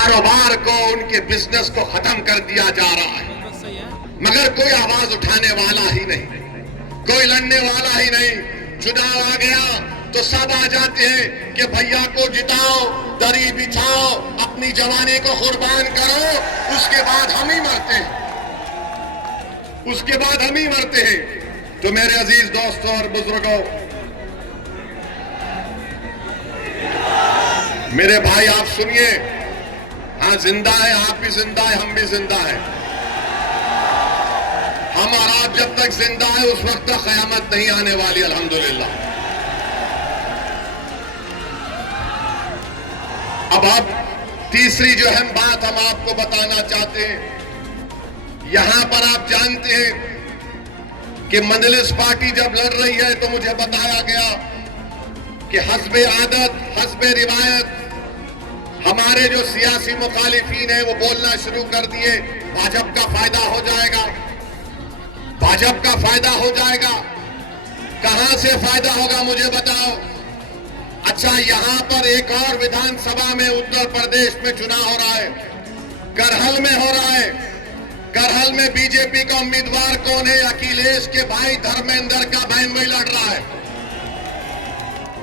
कारोबार को, उनके बिजनेस को खत्म कर दिया जा रहा है, मगर कोई आवाज उठाने वाला ही नहीं, कोई लड़ने वाला ही नहीं। चुनाव आ गया तो सब आ जाते हैं कि भैया को जिताओ, दरी बिछाओ, अपनी जवानी को कुर्बान करो, उसके बाद हम ही मरते हैं, उसके बाद हम ही मरते हैं। तो मेरे अजीज दोस्तों और बुजुर्गों, मेरे भाई आप सुनिए, हाँ जिंदा है, आप भी जिंदा है, हम भी जिंदा है। हम और आप जब तक जिंदा है उस वक्त तक कयामत नहीं आने वाली, अल्हम्दुलिल्लाह। अब तीसरी जो अहम बात हम आपको बताना चाहते हैं, यहां पर आप जानते हैं कि मजलिस पार्टी जब लड़ रही है तो मुझे बताया गया कि हस्बे आदत, हस्बे रिवायत हमारे जो सियासी मुखालिफीन है वो बोलना शुरू कर दिए, भाजपा का फायदा हो जाएगा, भाजपा का फायदा हो जाएगा। कहां से फायदा होगा मुझे बताओ। अच्छा, यहां पर एक और विधानसभा में उत्तर प्रदेश में चुनाव हो रहा है, करहल में हो रहा है। करहल में बीजेपी का उम्मीदवार कौन है? अखिलेश के भाई धर्मेंद्र का बहन भाई लड़ रहा है।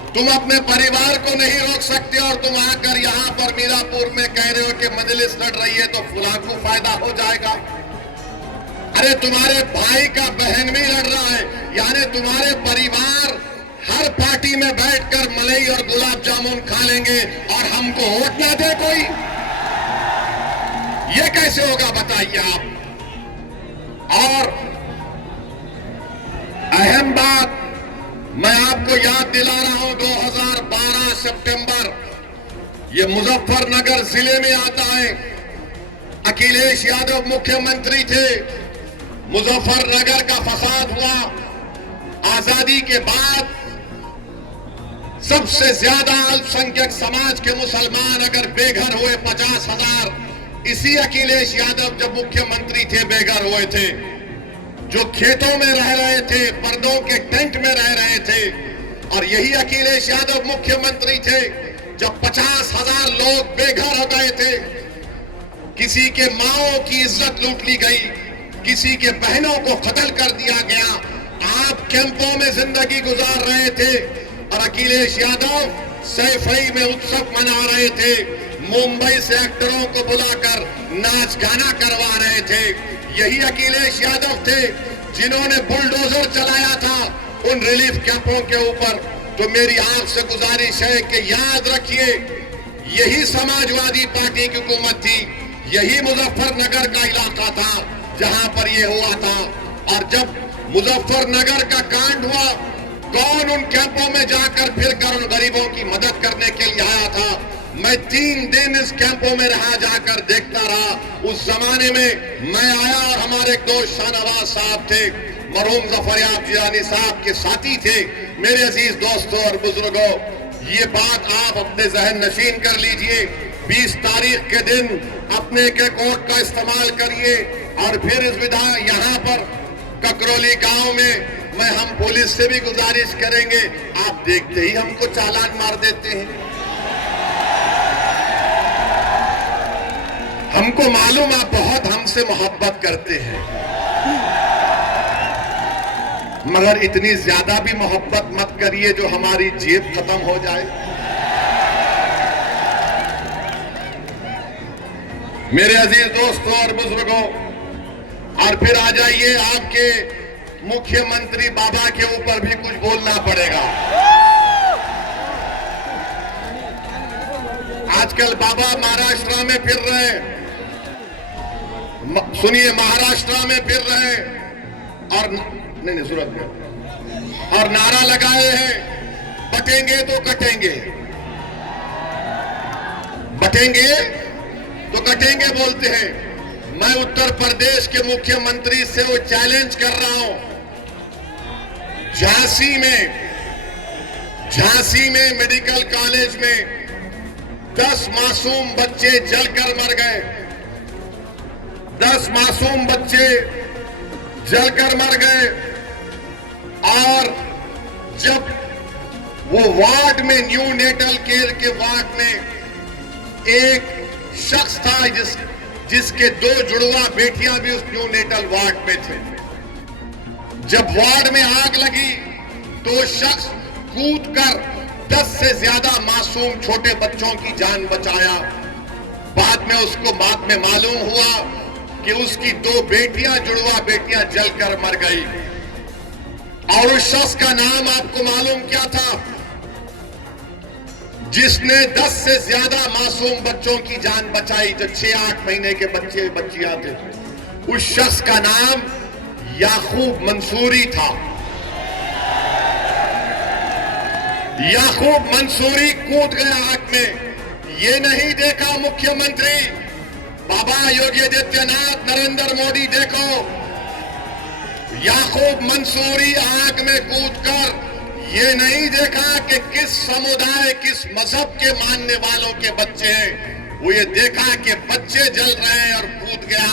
तुम अपने परिवार को नहीं रोक सकते और तुम आकर यहां पर मीरापुर में कह रहे हो कि मजलिस लड़ रही है तो फुलां को फायदा हो जाएगा। अरे तुम्हारे भाई का बहन भी लड़ रहा है, यानी तुम्हारे परिवार हर पार्टी में बैठकर मलाई और गुलाब जामुन खा लेंगे और हमको वोट ना दे कोई, ये कैसे होगा बताइए आप। और अहम बात मैं आपको याद दिला रहा हूं, 2012 सितंबर, ये मुजफ्फरनगर जिले में आता है। अखिलेश यादव मुख्यमंत्री थे, मुजफ्फरनगर का फसाद हुआ। आजादी के बाद सबसे ज्यादा अल्पसंख्यक समाज के मुसलमान अगर बेघर हुए 50,000, इसी अखिलेश यादव जब मुख्यमंत्री थे बेघर हुए थे। जो खेतों में रह रहे थे, पर्दों के टेंट में रह रहे थे, और यही अखिलेश यादव मुख्यमंत्री थे जब 50,000 लोग बेघर हो गए थे। किसी के माओं की इज्जत लूट ली गई, किसी के बहनों को कत्ल कर दिया गया। आप कैंपों में जिंदगी गुजार रहे थे और अखिलेश यादव सैफई में उत्सव मना रहे थे, मुंबई से एक्टरों को बुलाकर नाच गाना करवा रहे थे। यही अखिलेश यादव थे जिन्होंने बुलडोजर चलाया था उन रिलीफ कैंपों के ऊपर। तो मेरी आपसे गुजारिश है कि याद रखिए, यही समाजवादी पार्टी की हुकूमत थी, यही मुजफ्फरनगर का इलाका था जहां पर यह हुआ था। और जब मुजफ्फरनगर का कांड हुआ, कौन उन कैंपों में जाकर फिरकर उन गरीबों की मदद करने के लिए आया था? मैं 3 दिन इस कैंपों में रहा, जाकर देखता रहा। उस जमाने में मैं आया और हमारे एक दोस्त शाहनवाज साहब थे, मरहूम जफरयाब जिलानी साहब के साथी थे। मेरे अजीज दोस्तों और बुजुर्गों, ये बात आप अपने जहन नशीन कर लीजिए। 20 तारीख के दिन अपने एक वोट का इस्तेमाल करिए और फिर इस यहाँ पर ककरौली गांव में हम पुलिस से भी गुजारिश करेंगे, आप देखते ही हमको चालान मार देते हैं। हमको मालूम आप बहुत हमसे मोहब्बत करते हैं, मगर इतनी ज्यादा भी मोहब्बत मत करिए जो हमारी जेब खत्म हो जाए। मेरे अजीज दोस्तों और बुजुर्गों, और फिर आ जाइए, आपके मुख्यमंत्री बाबा के ऊपर भी कुछ बोलना पड़ेगा। आजकल बाबा महाराष्ट्र में फिर रहे, सुनिए, महाराष्ट्र में फिर रहे और नहीं सूरत में, और नारा लगाए हैं, बटेंगे तो कटेंगे, बटेंगे तो कटेंगे बोलते हैं। मैं उत्तर प्रदेश के मुख्यमंत्री से वो चैलेंज कर रहा हूं, झांसी में मेडिकल कॉलेज में 10 मासूम बच्चे जलकर मर गए, 10 मासूम बच्चे जलकर मर गए। और जब वो वार्ड में, न्यू नेटल केयर के वार्ड में एक शख्स था जिसके 2 जुड़वा बेटियां भी उस न्यू नेटल वार्ड में थे। जब वार्ड में आग लगी तो शख्स कूदकर 10 से ज्यादा मासूम छोटे बच्चों की जान बचाया। बाद में मालूम हुआ कि उसकी 2 बेटियां, जुड़वा बेटियां जलकर मर गई। और उस शख्स का नाम आपको मालूम क्या था? जिसने 10 से ज्यादा मासूम बच्चों की जान बचाई, जो 6-8 महीने के बच्चे बच्चियां थे। उस शख्स का नाम याकूब मंसूरी था। याकूब मंसूरी कूद गया आग में। ये नहीं देखा मुख्यमंत्री बाबा योगी आदित्यनाथ, नरेंद्र मोदी, देखो याकूब मंसूरी आग में कूदकर ये नहीं देखा कि किस समुदाय, किस मजहब के मानने वालों के बच्चे हैं। वो ये देखा कि बच्चे जल रहे हैं और कूद गया।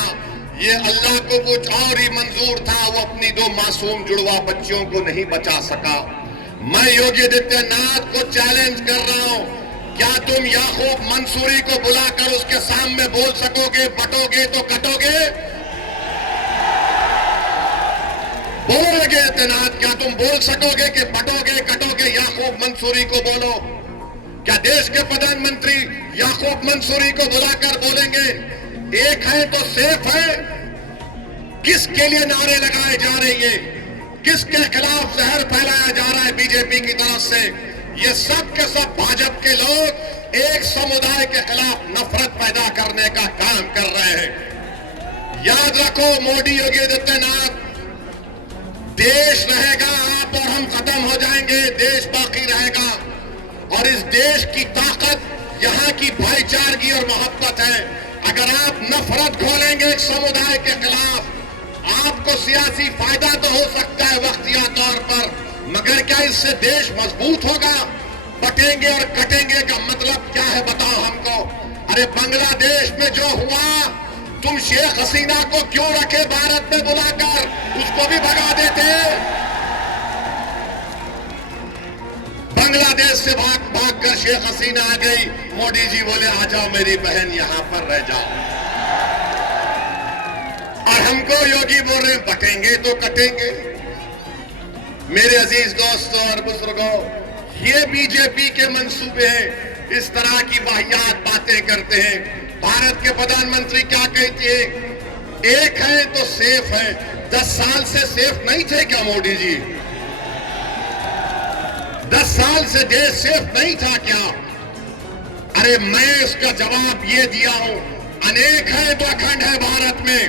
ये अल्लाह को कुछ और ही मंजूर था। वो अपनी 2 मासूम जुड़वा बच्चियों को नहीं बचा सका। मैं योगी आदित्यनाथ को चैलेंज कर रहा हूं, क्या तुम याकूब मंसूरी को बुलाकर उसके सामने बोल सकोगे बटोगे तो कटोगे? बोलोगे आदित्यनाथ, क्या तुम बोल सकोगे कि बटोगे कटोगे? याकूब मंसूरी को बोलो। क्या देश के प्रधानमंत्री याकूब मंसूरी को बुलाकर बोलेंगे एक है तो सेफ है? किसके लिए नारे लगाए जा रहे हैं? किसके खिलाफ जहर फैलाया जा रहा है बीजेपी की तरफ से? ये सब के सब भाजपा के लोग एक समुदाय के खिलाफ नफरत पैदा करने का काम कर रहे हैं। याद रखो मोदी, योगी आदित्यनाथ, देश रहेगा, आप और हम खत्म हो जाएंगे, देश बाकी रहेगा। और इस देश की ताकत यहाँ की भाईचारगी और मोहब्बत है। अगर आप नफरत घोलेंगे एक समुदाय के खिलाफ, आपको सियासी फायदा तो हो सकता है वक्तिया तौर पर, मगर क्या इससे देश मजबूत होगा? बटेंगे और कटेंगे का मतलब क्या है बताओ हमको। अरे बांग्लादेश में जो हुआ, तुम शेख हसीना को क्यों रखे भारत में बुलाकर? उसको भी भगा देते। बांग्लादेश से भाग कर शेख हसीना आ गई। मोदी जी बोले आ जाओ मेरी बहन, यहां पर रह जाओ। और हमको योगी बोल रहे बटेंगे तो कटेंगे। मेरे अजीज दोस्तों और बुजुर्गों, ये बीजेपी के मंसूबे हैं। इस तरह की वाहियात बातें करते हैं। भारत के प्रधानमंत्री क्या कहते हैं? एक है तो सेफ है। 10 साल से सेफ नहीं थे क्या मोदी जी? 10 साल से देश सेफ नहीं था क्या? अरे मैं इसका जवाब ये दिया हूं, अनेक है तो अखंड है भारत में।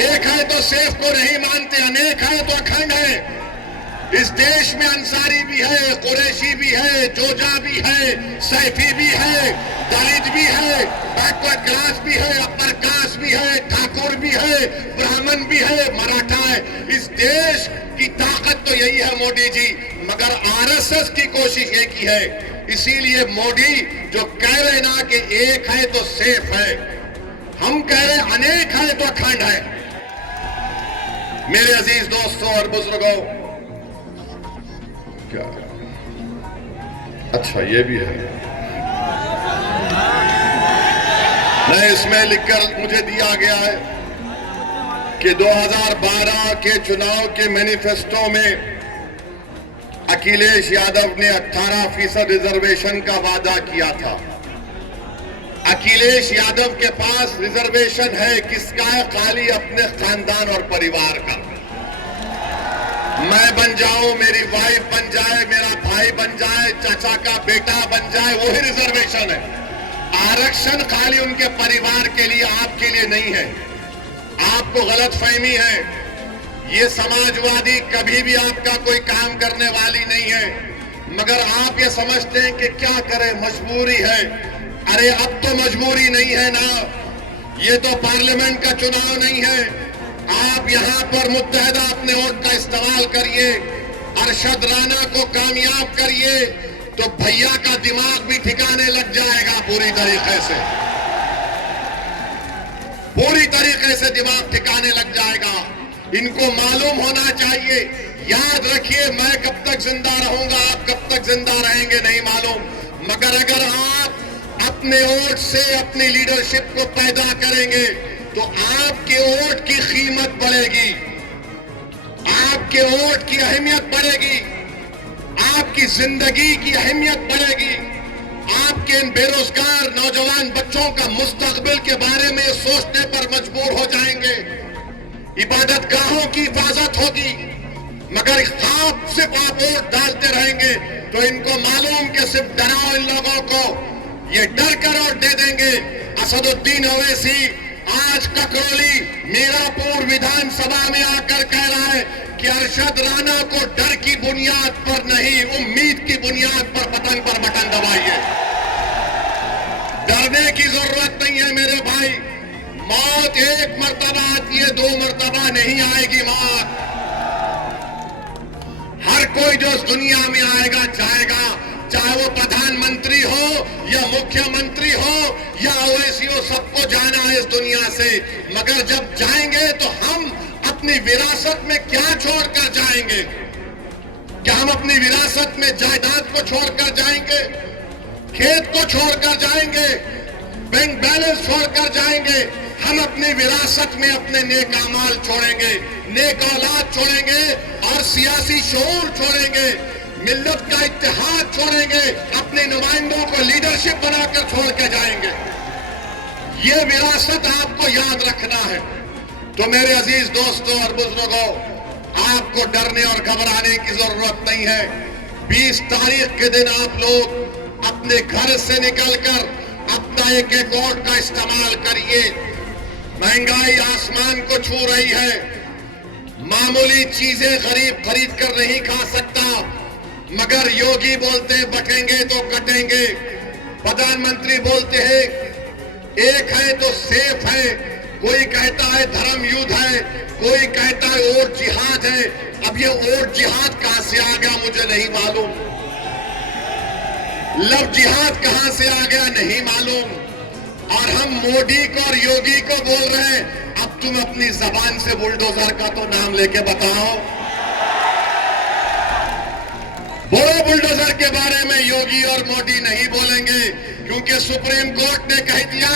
एक है तो सेफ को नहीं मानते, अनेक है तो अखंड है। इस देश में अंसारी भी है, कुरैशी भी है, जोजा भी है, सैफी भी है, दलित भी है, बैकवर्ड क्लास भी है, अपर कास्ट भी है, ठाकुर भी है, ब्राह्मण भी है, मराठा है। इस देश की ताकत तो यही है मोदी जी, मगर आरएसएस की कोशिश एक ही है। इसीलिए मोदी जो कह रहे ना कि एक है तो सेफ है, हम कह रहे अनेक है तो अखंड है। मेरे अजीज दोस्तों और बुजुर्गों, क्या अच्छा ये भी है नहीं, इसमें लिखकर मुझे दिया गया है कि 2012 के चुनाव के मैनिफेस्टो में अखिलेश यादव ने 18% रिजर्वेशन का वादा किया था। अखिलेश यादव के पास रिजर्वेशन है किसका है? खाली अपने खानदान और परिवार का। मैं बन जाऊं, मेरी वाइफ बन जाए, मेरा भाई बन जाए, चाचा का बेटा बन जाए, वही रिजर्वेशन है। आरक्षण खाली उनके परिवार के लिए, आपके लिए नहीं है। आपको गलतफहमी है। ये समाजवादी कभी भी आपका कोई काम करने वाली नहीं है, मगर आप ये समझते हैं कि क्या करें, मजबूरी है। अरे अब तो मजबूरी नहीं है ना, ये तो पार्लियामेंट का चुनाव नहीं है। आप यहां पर मुत्तहदा अपने वोट का इस्तेमाल करिए, अरशद राणा को कामयाब करिए, तो भैया का दिमाग भी ठिकाने लग जाएगा पूरी तरीके से। पूरी तरीके से दिमाग ठिकाने लग जाएगा। इनको मालूम होना चाहिए। याद रखिए, मैं कब तक जिंदा रहूंगा, आप कब तक जिंदा रहेंगे नहीं मालूम, मगर अगर आप अपने वोट से अपनी लीडरशिप को पैदा करेंगे तो आपके वोट की कीमत बढ़ेगी, आपके वोट की अहमियत बढ़ेगी, आपकी जिंदगी की अहमियत बढ़ेगी। आपके इन बेरोजगार नौजवान बच्चों का मुस्तकबिल के बारे में सोचने पर मजबूर हो जाएंगे। इबादत गाहों की हिफाजत होगी, मगर सिर्फ आप वोट डालते रहेंगे तो इनको मालूम कि सिर्फ डराओ इन लोगों को, ये डर कर वोट दे देंगे। असदुद्दीन ओवैसी आज ककरौली मीरापुर विधानसभा में आकर कह रहा है कि अरशद राणा को डर की बुनियाद पर नहीं, उम्मीद की बुनियाद पर बटन दबाइए। डरने की जरूरत नहीं है मेरे भाई। मौत एक मर्तबा आती है, दो मर्तबा नहीं आएगी मौत। हर कोई जो इस दुनिया में आएगा जाएगा, चाहे वो प्रधानमंत्री हो या मुख्यमंत्री हो या ओवैसी हो, सबको जाना है इस दुनिया से। मगर जब जाएंगे तो हम अपनी विरासत में क्या छोड़कर जाएंगे? क्या हम अपनी विरासत में जायदाद को छोड़कर जाएंगे, खेत को छोड़कर जाएंगे, बैंक बैलेंस छोड़कर जाएंगे? हम अपनी विरासत में अपने नेक अमाल छोड़ेंगे, नेक औलाद छोड़ेंगे और सियासी शऊर छोड़ेंगे, मिल्लत का इत्तेहाद छोड़ेंगे, अपने नुमाइंदों को लीडरशिप बनाकर छोड़ के जाएंगे। ये विरासत आपको याद रखना है। तो मेरे अजीज दोस्तों और बुजुर्गों, आपको डरने और घबराने की जरूरत नहीं है। 20 तारीख के दिन आप लोग अपने घर से निकलकर अपना एक एक वोट का इस्तेमाल करिए। महंगाई आसमान को छू रही है, मामूली चीजें गरीब खरीद कर नहीं खा सकता, मगर योगी बोलते हैं बटेंगे तो कटेंगे, प्रधानमंत्री बोलते हैं एक है तो सेफ है, कोई कहता है धर्म युद्ध है, कोई कहता है और जिहाद है। अब ये और जिहाद कहां से आ गया मुझे नहीं मालूम, लव जिहाद कहां से आ गया नहीं मालूम। और हम मोदी को और योगी को बोल रहे हैं, अब तुम अपनी जबान से बुलडोजर का तो नाम लेके बताओ। बोलो बुलडोजर के बारे में योगी और मोदी नहीं बोलेंगे, क्योंकि सुप्रीम कोर्ट ने कह दिया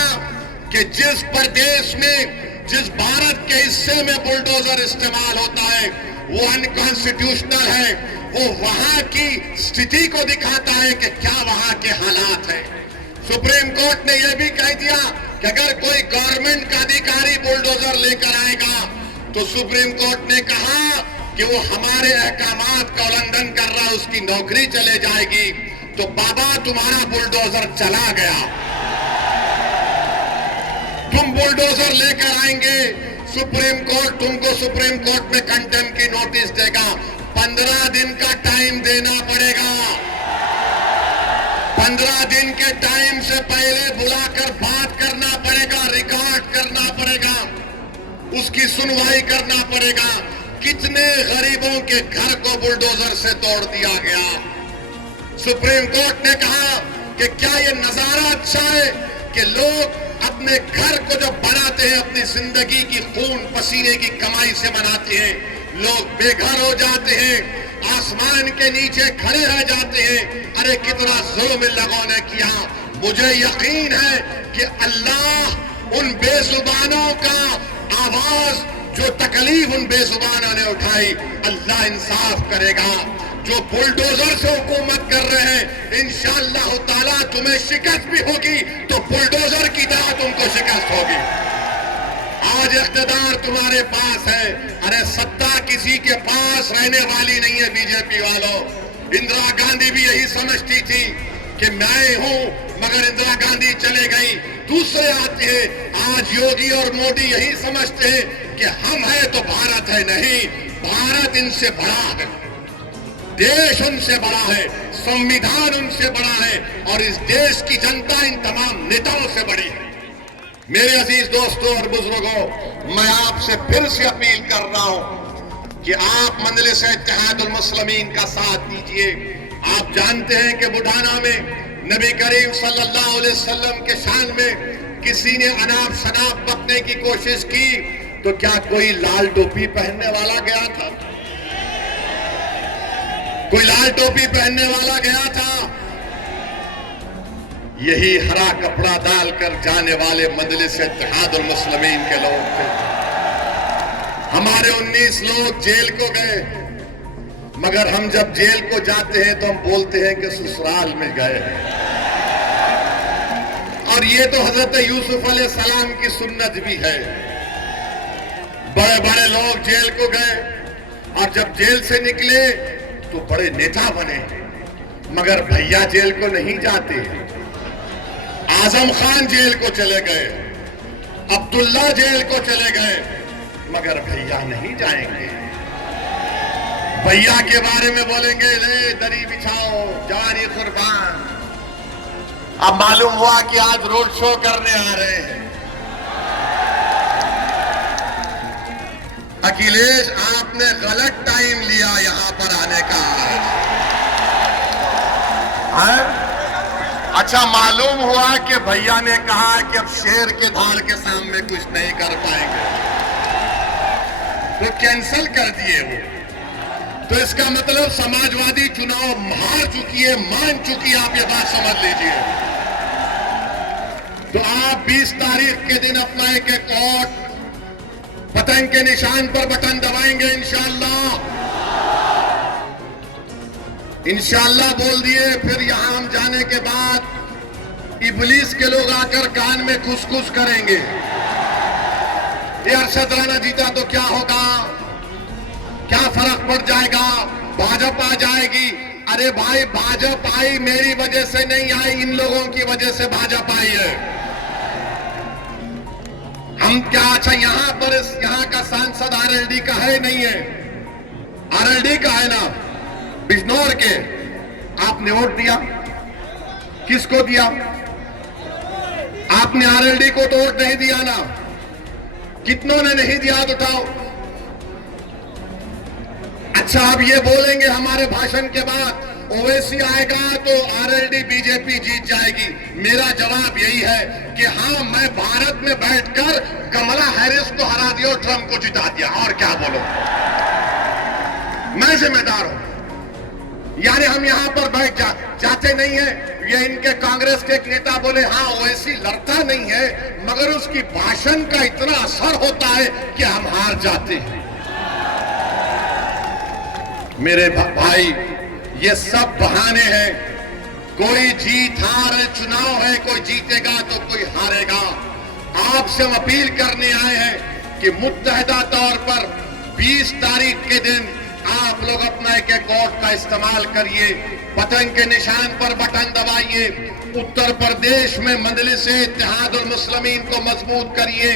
कि जिस प्रदेश में, जिस भारत के हिस्से में बुलडोजर इस्तेमाल होता है वो अनकॉन्स्टिट्यूशनल है। वो वहां की स्थिति को दिखाता है कि क्या वहां के हालात हैं। सुप्रीम कोर्ट ने यह भी कह दिया कि अगर कोई गवर्नमेंट का अधिकारी बुलडोजर लेकर आएगा तो सुप्रीम कोर्ट ने कहा कि वो हमारे अहकामात का उल्लंघन कर रहा है, उसकी नौकरी चले जाएगी। तो बाबा तुम्हारा बुलडोजर चला गया, तुम बुलडोजर लेकर आएंगे, सुप्रीम कोर्ट तुमको सुप्रीम कोर्ट में कंटेम्प्ट की नोटिस देगा। 15 दिन का टाइम देना पड़ेगा। 15 दिन के टाइम से पहले बुलाकर बात करना पड़ेगा, रिकॉर्ड करना पड़ेगा, उसकी सुनवाई करना पड़ेगा। कितने गरीबों के घर को बुलडोजर से तोड़ दिया गया। सुप्रीम कोर्ट ने कहा कि क्या ये नजारा अच्छा है कि लोग अपने घर को जब बनाते हैं अपनी जिंदगी की खून पसीने की कमाई से बनाते हैं, लोग बेघर हो जाते हैं, आसमान के नीचे खड़े रह जाते हैं। अरे कितना जुल्म इन लोगों ने किया। मुझे यकीन है कि अल्लाह उन बेजुबानों का आवाज, जो तकलीफ उन बेजुबानों ने उठाई, अल्लाह इंसाफ करेगा। जो बुलडोजर से हुकूमत कर रहे हैं, इंशाअल्लाह ताला तुम्हें शिकस्त भी होगी तो बुलडोजर की तरह तुमको शिकस्त होगी। आज इख्तिदार तुम्हारे पास है, अरे सत्ता किसी के पास रहने वाली नहीं है। बीजेपी वालों, इंदिरा गांधी भी यही समझती थी कि मैं हूं, मगर इंदिरा गांधी चले गई, दूसरे आते हैं। आज योगी और मोदी यही समझते हैं कि हम हैं तो भारत है। नहीं, भारत इनसे बड़ा है, देश उनसे बड़ा है, संविधान उनसे बड़ा है और इस देश की जनता इन तमाम नेताओं से बड़ी है। मेरे अजीज दोस्तों और बुजुर्गों, मैं आपसे फिर से अपील कर रहा हूं कि आप मजलिस इत्तेहादुल मुस्लिमीन का साथ दीजिए। आप जानते हैं कि बुढ़ाना में नबी करीम सल्लल्लाहु अलैहि वसल्लम के शान में किसी ने अनाप शनाप बकने की कोशिश की तो क्या कोई लाल टोपी पहनने वाला गया था? कोई लाल टोपी पहनने वाला गया था? यही हरा कपड़ा डालकर जाने वाले मजलिस इत्तेहादुल मुस्लिमीन के लोग थे। हमारे 19 लोग जेल को गए, मगर हम जब जेल को जाते हैं तो हम बोलते हैं कि ससुराल में गए हैं। और ये तो हजरत यूसुफ अलैहिस्सलाम की सुन्नत भी है। बड़े बड़े लोग जेल को गए और जब जेल से निकले तो बड़े नेता बने, मगर भैया जेल को नहीं जाते। आजम खान जेल को चले गए, अब्दुल्ला जेल को चले गए, मगर भैया नहीं जाएंगे। भैया के बारे में बोलेंगे ले दरी बिछाओ जानी कुर्बान। अब मालूम हुआ कि आज रोड शो करने आ रहे हैं। अखिलेश, आपने गलत टाइम लिया यहां पर आने का। अच्छा, मालूम हुआ कि भैया ने कहा कि अब शेर के धार के सामने कुछ नहीं कर पाएंगे, तो कैंसिल कर दिए वो। तो इसका मतलब समाजवादी चुनाव हार चुकी है, मान चुकी है। आप ये बात समझ लीजिए। तो आप 20 तारीख के दिन अपना एक वोट पतंग के निशान पर बटन दबाएंगे इंशाअल्लाह। इंशाअल्लाह बोल दिए। फिर यहां हम जाने के बाद इबलीस के लोग आकर कान में खुसखुस करेंगे, ये अरशद राणा जीता तो क्या होगा, क्या फर्क पड़ जाएगा, भाजपा आ जाएगी। अरे भाई, भाजपा आई मेरी वजह से नहीं आई, इन लोगों की वजह से भाजपा आई है। हम क्या, अच्छा यहां पर यहां का सांसद आरएलडी का है नहीं है? आरएलडी का है ना, बिजनौर के। आपने वोट दिया, किसको दिया? आपने आरएलडी को तो वोट नहीं दिया ना। कितनों ने नहीं दिया तो उठाओ। अच्छा, अब ये बोलेंगे हमारे भाषण के बाद ओवैसी आएगा तो आरएलडी बीजेपी जीत जाएगी। मेरा जवाब यही है कि हाँ, मैं भारत में बैठकर कमला हैरिस को हरा दिया और ट्रंप को जिता दिया, और क्या बोलो, मैं जिम्मेदार हूं। यानी हम यहां पर बैठ जाते नहीं है। ये इनके कांग्रेस के एक नेता बोले हाँ ओवैसी लड़ता नहीं है, मगर उसकी भाषण का इतना असर होता है कि हम हार जाते हैं। मेरे भाई, ये सब बहाने हैं। कोई जीत हार चुनाव है, कोई जीतेगा तो कोई हारेगा। आपसे हम अपील करने आए हैं कि मुत्तहदा तौर पर 20 तारीख के दिन आप लोग अपना एक वोट का इस्तेमाल करिए, पतंग के निशान पर बटन दबाइए, उत्तर प्रदेश में मजलिस इत्तेहादुल मुस्लिमीन को मजबूत करिए।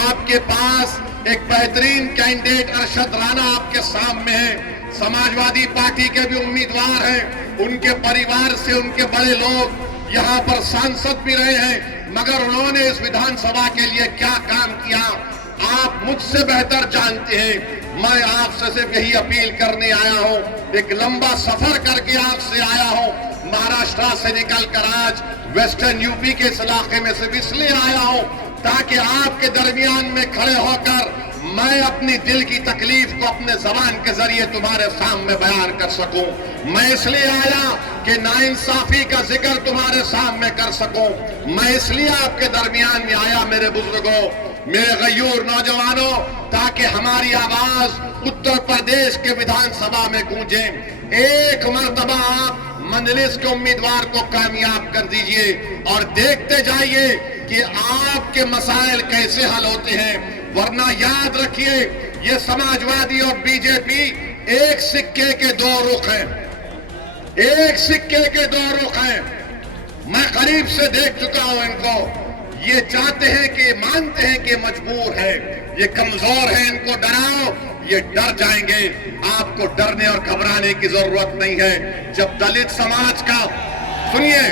आपके पास एक बेहतरीन कैंडिडेट अरशद राणा आपके सामने है। समाजवादी पार्टी के भी उम्मीदवार हैं, उनके परिवार से उनके बड़े लोग यहाँ पर सांसद भी रहे हैं, मगर उन्होंने इस विधानसभा के लिए क्या काम किया आप मुझसे बेहतर जानते हैं। मैं आपसे सिर्फ यही अपील करने आया हूं, एक लंबा सफर करके आपसे आया हूं। महाराष्ट्र से निकलकर आज वेस्टर्न यूपी के इस इलाके में सिर्फ इसलिए आया हूं ताकि आपके दरमियान में खड़े होकर मैं अपनी दिल की तकलीफ को अपने जबान के जरिए तुम्हारे सामने बयान कर सकूं। मैं इसलिए आया कि नाइंसाफी का जिक्र तुम्हारे सामने कर सकूं। मैं इसलिए आपके दरमियान में आया मेरे बुजुर्गों, मेरे गयूर नौजवानों, ताकि हमारी आवाज उत्तर प्रदेश के विधानसभा में गूंजे। एक मर्तबा आप मजलिस के उम्मीदवार को कामयाब कर दीजिए और देखते जाइए कि आपके मसाइल कैसे हल होते हैं। वरना याद रखिए, ये समाजवादी और बीजेपी एक सिक्के के दो रुख हैं, एक सिक्के के दो रुख हैं। मैं करीब से देख चुका हूं इनको। ये चाहते हैं कि, मानते हैं कि मजबूर है, ये कमजोर है, इनको डराओ, ये डर जाएंगे। आपको डरने और घबराने की जरूरत नहीं है। जब दलित समाज का, सुनिए,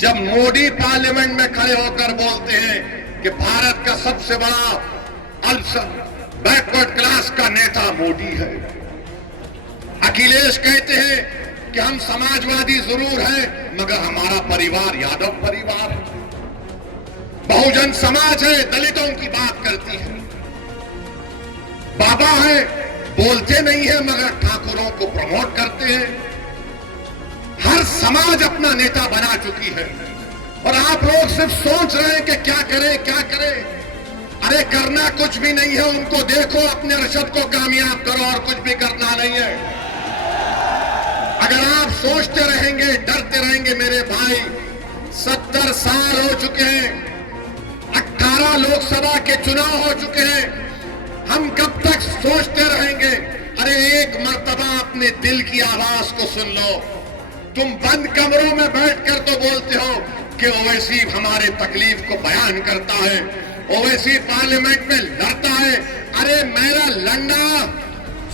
जब मोदी पार्लियामेंट में खड़े होकर बोलते हैं कि भारत का सबसे बड़ा बैकवर्ड क्लास का नेता मोदी है, अखिलेश कहते हैं कि हम समाजवादी जरूर हैं मगर हमारा परिवार यादव परिवार है, बहुजन समाज है, दलितों की बात करती है, बाबा है, बोलते नहीं है मगर ठाकुरों को प्रमोट करते हैं। हर समाज अपना नेता बना चुकी है। और आप लोग सिर्फ सोच रहे हैं कि क्या करें क्या करें। अरे करना कुछ भी नहीं है, उनको देखो, अपने अरशद को कामयाब करो, और कुछ भी करना नहीं है। अगर आप सोचते रहेंगे, डरते रहेंगे, मेरे भाई 70 साल हो चुके हैं, 18 लोकसभा के चुनाव हो चुके हैं, हम कब तक सोचते रहेंगे। अरे एक मर्तबा अपने दिल की आवाज को सुन लो। तुम बंद कमरों में बैठकर तो बोलते हो कि ओवैसी हमारे तकलीफ को बयान करता है, ओवैसी पार्लियामेंट में लड़ता है। अरे मेरा लड़ना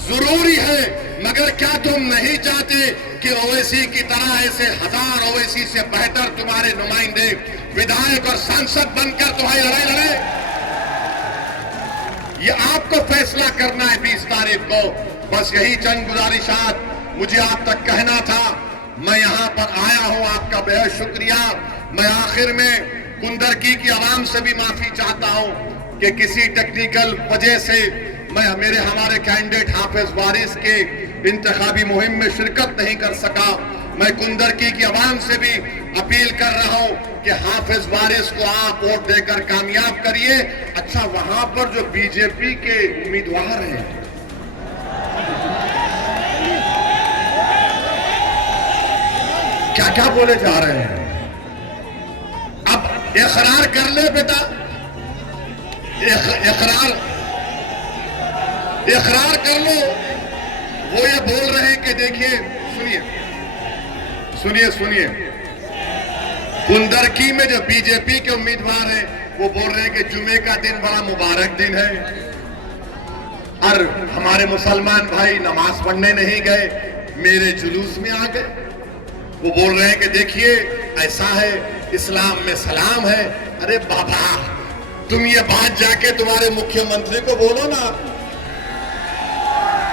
जरूरी है, मगर क्या तुम नहीं चाहते कि ओवैसी की तरह ऐसे हजार ओवैसी से बेहतर तुम्हारे नुमाइंदे विधायक और सांसद बनकर तुम्हारी लड़ाई लड़े? ये आपको फैसला करना है 20 तारीख को। बस यही चंद गुजारिशात मुझे आप तक कहना था। मैं यहां पर आया हूं, आपका बेहद शुक्रिया। मैं आखिर में कुंदरकी की आवाम से भी माफी चाहता हूं कि किसी टेक्निकल वजह से हमारे कैंडिडेट हाफिज वारिस के इंतखाबी मुहिम में शिरकत नहीं कर सका। मैं कुंदरकी की आवाम से भी अपील कर रहा हूं कि हाफिज वारिस को आप वोट देकर कामयाब करिए। अच्छा, वहां पर जो बीजेपी के उम्मीदवार हैं, क्या क्या बोले जा रहे हैं। अब इकरार कर ले बेटा, इकरार कर लो। वो ये बोल रहे हैं कि देखिए, सुनिए, कुंदरकी में जो बीजेपी के उम्मीदवार हैं वो बोल रहे हैं कि जुमे का दिन बड़ा मुबारक दिन है, और हमारे मुसलमान भाई नमाज पढ़ने नहीं गए, मेरे जुलूस में आ गए। वो बोल रहे हैं कि देखिए ऐसा है, इस्लाम में सलाम है। अरे बाबा, तुम ये बात जाके तुम्हारे मुख्यमंत्री को बोलो ना,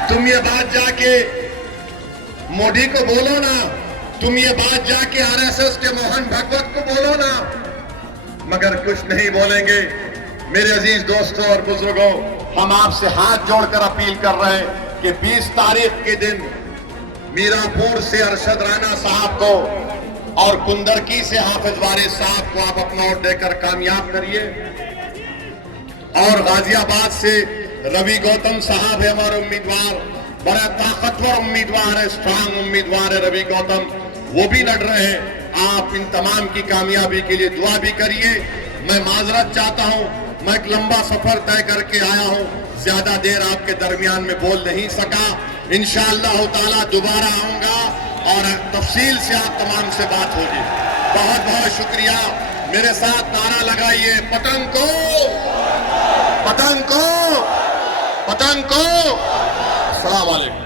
तुम ये बात जाके मोदी को बोलो ना, तुम ये बात जाके आरएसएस के मोहन भागवत को बोलो ना, मगर कुछ नहीं बोलेंगे। मेरे अजीज दोस्तों और बुजुर्गों, हम आपसे हाथ जोड़कर अपील कर रहे हैं कि 20 तारीख के दिन मीरापुर से अरशद राणा साहब को और कुंदरकी से हाफिज वारिस साहब को आप अपना वोट देकर कामयाब करिए। और गाजियाबाद से रवि गौतम साहब है हमारे उम्मीदवार, बड़ा ताकतवर उम्मीदवार है, स्ट्रांग उम्मीदवार है रवि गौतम, वो भी लड़ रहे हैं। आप इन तमाम की कामयाबी के लिए दुआ भी करिए। मैं माजरत चाहता हूं, मैं एक लंबा सफर तय करके आया हूं, ज्यादा देर आपके दरमियान में बोल नहीं सका। इंशाअल्लाह ताला दोबारा आऊंगा और तफसील से आप तमाम से बात होगी। बहुत बहुत शुक्रिया। मेरे साथ नारा लगाइए, पतंग को, पतंग को, पतंग को। अस्सलाम वालेकुम।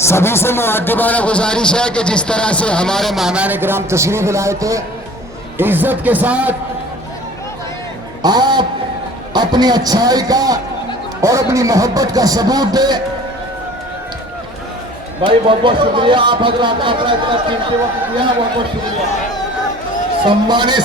सभी से मुअद्दिबाना गुजारिश है कि जिस तरह से हमारे मेहमान किराम तशरीफ लाए थे, इज्जत के साथ आप अपनी अच्छाई का और अपनी मोहब्बत का सबूत दे। भाई बहुत बहुत शुक्रिया, आप हजरात ने अपना इतना कीमती वक्त दिया, बहुत बहुत शुक्रिया। सम्मानित